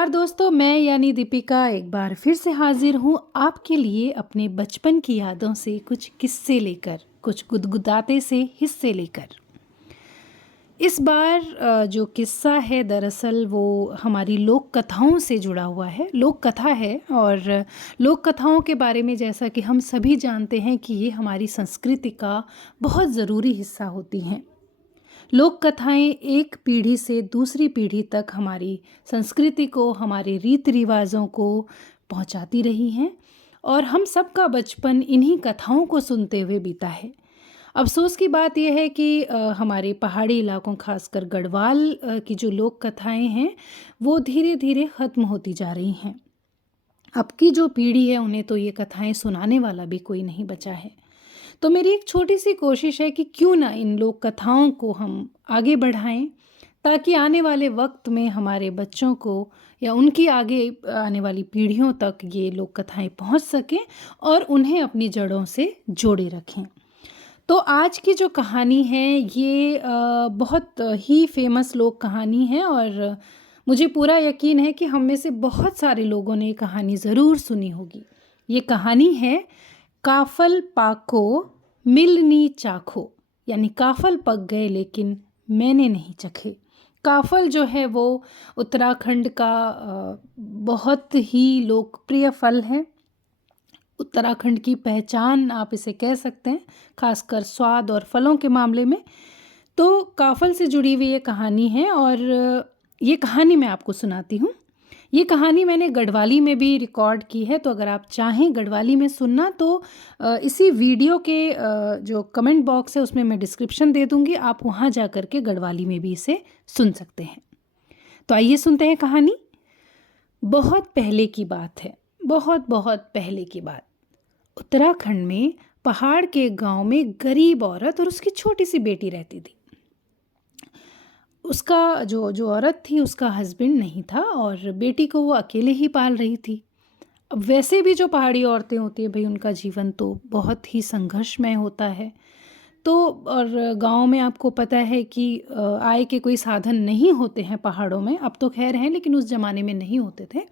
नमस्कार दोस्तों, मैं यानी दीपिका एक बार फिर से हाजिर हूँ आपके लिए अपने बचपन की यादों से कुछ किस्से लेकर, कुछ गुदगुदाते से हिस्से लेकर। इस बार जो किस्सा है दरअसल वो हमारी लोक कथाओं से जुड़ा हुआ है। लोक कथा है और लोक कथाओं के बारे में जैसा कि हम सभी जानते हैं कि ये हमारी संस्कृति का बहुत ज़रूरी हिस्सा होती हैं। लोक कथाएं एक पीढ़ी से दूसरी पीढ़ी तक हमारी संस्कृति को, हमारे रीति रिवाज़ों को पहुंचाती रही हैं और हम सबका बचपन इन्हीं कथाओं को सुनते हुए बीता है। अफ़सोस की बात यह है कि हमारे पहाड़ी इलाकों, खासकर गढ़वाल की जो लोक कथाएं हैं वो धीरे धीरे ख़त्म होती जा रही हैं। अब की जो पीढ़ी है उन्हें तो ये कथाएं सुनाने वाला भी कोई नहीं बचा है। तो मेरी एक छोटी सी कोशिश है कि क्यों ना इन लोक कथाओं को हम आगे बढ़ाएं, ताकि आने वाले वक्त में हमारे बच्चों को या उनकी आगे आने वाली पीढ़ियों तक ये लोक कथाएं पहुंच सकें और उन्हें अपनी जड़ों से जोड़े रखें। तो आज की जो कहानी है ये बहुत ही फेमस लोक कहानी है और मुझे पूरा यकीन है कि हम में से बहुत सारे लोगों ने ये कहानी ज़रूर सुनी होगी। ये कहानी है काफल पाको मिलनी चाखो, यानी काफल पक गए लेकिन मैंने नहीं चखे। काफल जो है वो उत्तराखंड का बहुत ही लोकप्रिय फल है। उत्तराखंड की पहचान आप इसे कह सकते हैं, खासकर स्वाद और फलों के मामले में। तो काफल से जुड़ी हुई ये कहानी है और ये कहानी मैं आपको सुनाती हूँ। ये कहानी मैंने गढ़वाली में भी रिकॉर्ड की है, तो अगर आप चाहें गढ़वाली में सुनना तो इसी वीडियो के जो कमेंट बॉक्स है उसमें मैं डिस्क्रिप्शन दे दूँगी, आप वहाँ जा कर के गढ़वाली में भी इसे सुन सकते हैं। तो आइए सुनते हैं कहानी। बहुत पहले की बात है, बहुत बहुत पहले की बात। उत्तराखंड में पहाड़ के गांव में गरीब औरत और उसकी छोटी सी बेटी रहती थी। उसका जो औरत थी उसका हस्बैंड नहीं था और बेटी को वो अकेले ही पाल रही थी। अब वैसे भी जो पहाड़ी औरतें होती हैं भाई, उनका जीवन तो बहुत ही संघर्षमय होता है। तो और गांव में आपको पता है कि आय के कोई साधन नहीं होते हैं पहाड़ों में। अब तो खैर हैं, लेकिन उस ज़माने में नहीं होते थे।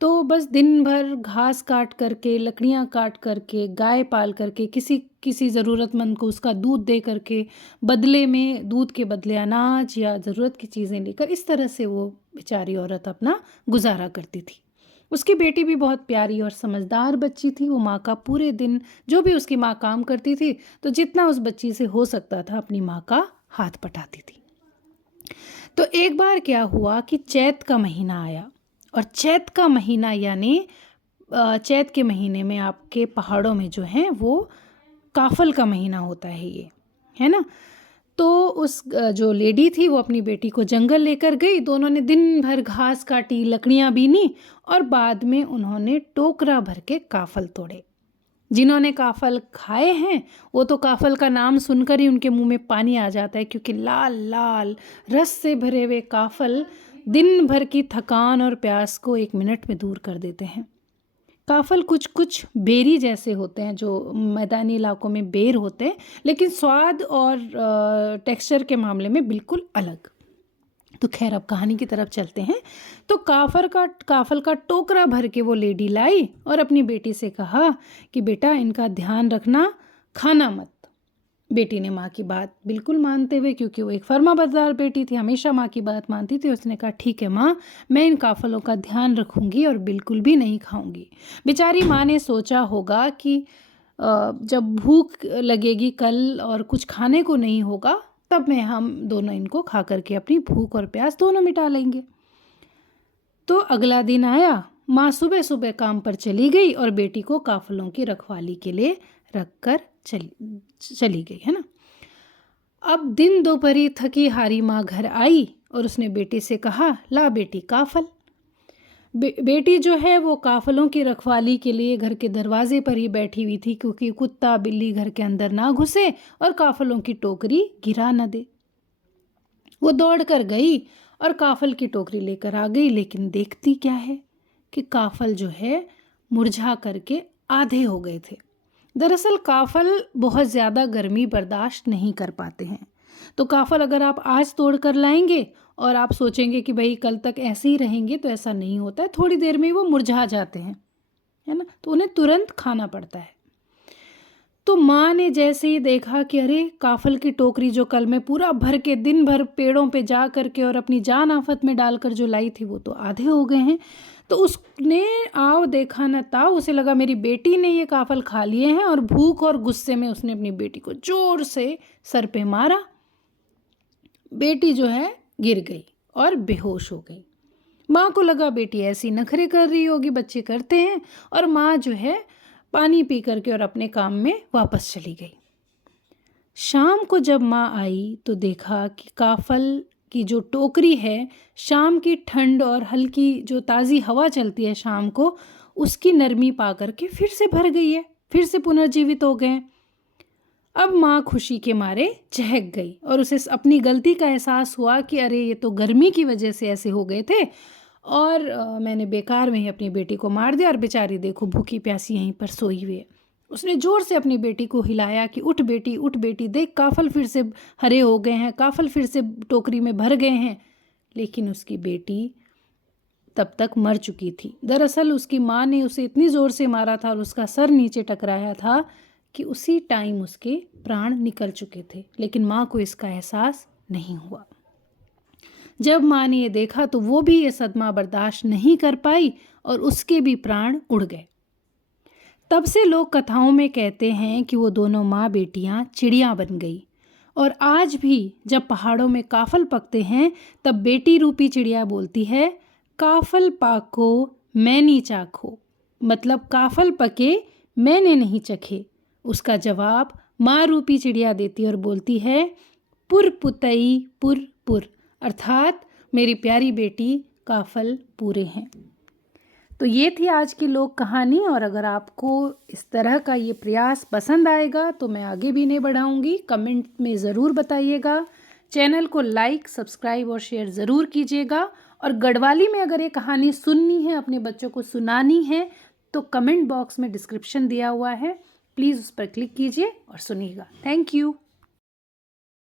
तो बस दिन भर घास काट करके, लकड़ियाँ काट करके, गाय पाल करके, किसी ज़रूरतमंद को उसका दूध दे करके, बदले में दूध के बदले अनाज या ज़रूरत की चीज़ें लेकर, इस तरह से वो बेचारी औरत अपना गुजारा करती थी। उसकी बेटी भी बहुत प्यारी और समझदार बच्ची थी। वो माँ का पूरे दिन, जो भी उसकी माँ काम करती थी, तो जितना उस बच्ची से हो सकता था अपनी माँ का हाथ पटाती थी। तो एक बार क्या हुआ कि चैत का महीना आया और चैत का महीना यानी चैत के महीने में आपके पहाड़ों में जो है वो काफल का महीना होता है, ये है ना। तो उस जो लेडी थी वो अपनी बेटी को जंगल लेकर गई। दोनों ने दिन भर घास काटी, लकड़ियाँ बीनी और बाद में उन्होंने टोकरा भर के काफल तोड़े। जिन्होंने काफल खाए हैं वो तो काफल का नाम सुनकर ही उनके मुंह में पानी आ जाता है, क्योंकि लाल लाल रस से भरे हुए काफल दिन भर की थकान और प्यास को 1 मिनट में दूर कर देते हैं। काफल कुछ कुछ बेरी जैसे होते हैं, जो मैदानी इलाकों में बेर होते हैं, लेकिन स्वाद और टेक्सचर के मामले में बिल्कुल अलग। तो खैर अब कहानी की तरफ चलते हैं। तो काफल का टोकरा भर के वो लेडी लाई और अपनी बेटी से कहा कि बेटा इनका ध्यान रखना, खाना मत। बेटी ने माँ की बात बिल्कुल मानते हुए, क्योंकि वो एक फर्माबरदार बेटी थी, हमेशा माँ की बात मानती थी, उसने कहा ठीक है माँ, मैं इन काफलों का ध्यान रखूँगी और बिल्कुल भी नहीं खाऊंगी। बेचारी माँ ने सोचा होगा कि जब भूख लगेगी कल और कुछ खाने को नहीं होगा, तब में हम दोनों इनको खा करके अपनी भूख और प्यास दोनों मिटा लेंगे। तो अगला दिन आया, माँ सुबह सुबह काम पर चली गई और बेटी को काफलों की रखवाली के लिए रख कर चली गई, है ना। अब दिन दोपहरी थकी हारी माँ घर आई और उसने बेटी से कहा, ला बेटी काफल। बेटी जो है वो काफलों की रखवाली के लिए घर के दरवाजे पर ही बैठी हुई थी, क्योंकि कुत्ता बिल्ली घर के अंदर ना घुसे और काफलों की टोकरी गिरा न दे। वो दौड़ कर गई और काफल की टोकरी लेकर आ गई, लेकिन देखती क्या है कि काफल जो है मुरझा करके आधे हो गए थे। दरअसल काफल बहुत ज़्यादा गर्मी बर्दाश्त नहीं कर पाते हैं। तो काफल अगर आप आज तोड़ कर लाएंगे और आप सोचेंगे कि भाई कल तक ऐसे ही रहेंगे, तो ऐसा नहीं होता है, थोड़ी देर में ही वो मुरझा जाते हैं, है ना, तो उन्हें तुरंत खाना पड़ता है। तो माँ ने जैसे ही देखा कि अरे काफल की टोकरी जो कल मैं पूरा भर के दिन भर पेड़ों पे जा करके और अपनी जान आफत में डालकर जो लाई थी वो तो आधे हो गए हैं, तो उसने आव देखा न ताव, उसे लगा मेरी बेटी ने ये काफल खा लिए हैं, और भूख और गुस्से में उसने अपनी बेटी को जोर से सर पे मारा। बेटी जो है गिर गई और बेहोश हो गई। माँ को लगा बेटी ऐसी नखरे कर रही होगी, बच्चे करते हैं, और माँ जो है पानी पी करके और अपने काम में वापस चली गई। शाम को जब माँ आई तो देखा कि काफल की जो टोकरी है, शाम की ठंड और हल्की जो ताज़ी हवा चलती है शाम को, उसकी नरमी पा करके फिर से भर गई है, फिर से पुनर्जीवित हो गए। अब माँ खुशी के मारे चहक गई और उसे अपनी गलती का एहसास हुआ कि अरे ये तो गर्मी की वजह से ऐसे हो गए थे, और मैंने बेकार में ही अपनी बेटी को मार दिया, और बेचारी देखो भूखी प्यासी यहीं पर सोई हुई है। उसने ज़ोर से अपनी बेटी को हिलाया कि उठ बेटी, उठ बेटी, देख काफल फिर से हरे हो गए हैं, काफल फिर से टोकरी में भर गए हैं। लेकिन उसकी बेटी तब तक मर चुकी थी। दरअसल उसकी माँ ने उसे इतनी ज़ोर से मारा था और उसका सर नीचे टकराया था कि उसी टाइम उसके प्राण निकल चुके थे, लेकिन माँ को इसका एहसास नहीं हुआ। जब माँ ने ये देखा तो वो भी ये सदमा बर्दाश्त नहीं कर पाई और उसके भी प्राण उड़ गए। तब से लोग कथाओं में कहते हैं कि वो दोनों माँ बेटियाँ चिड़िया बन गई, और आज भी जब पहाड़ों में काफल पकते हैं तब बेटी रूपी चिड़िया बोलती है, काफल पाको मैनी चाखो, मतलब काफल पके मैंने नहीं चखे। उसका जवाब माँ रूपी चिड़िया देती और बोलती है, पुर पुतई पुर पुर, अर्थात मेरी प्यारी बेटी काफल पूरे हैं। तो ये थी आज की लोक कहानी, और अगर आपको इस तरह का ये प्रयास पसंद आएगा तो मैं आगे भी इन्हें बढ़ाऊँगी। कमेंट में ज़रूर बताइएगा। चैनल को लाइक, सब्सक्राइब और शेयर ज़रूर कीजिएगा। और गढ़वाली में अगर ये कहानी सुननी है, अपने बच्चों को सुनानी है, तो कमेंट बॉक्स में डिस्क्रिप्शन दिया हुआ है, प्लीज़ उस पर क्लिक कीजिए और सुनिएगा। Thank you.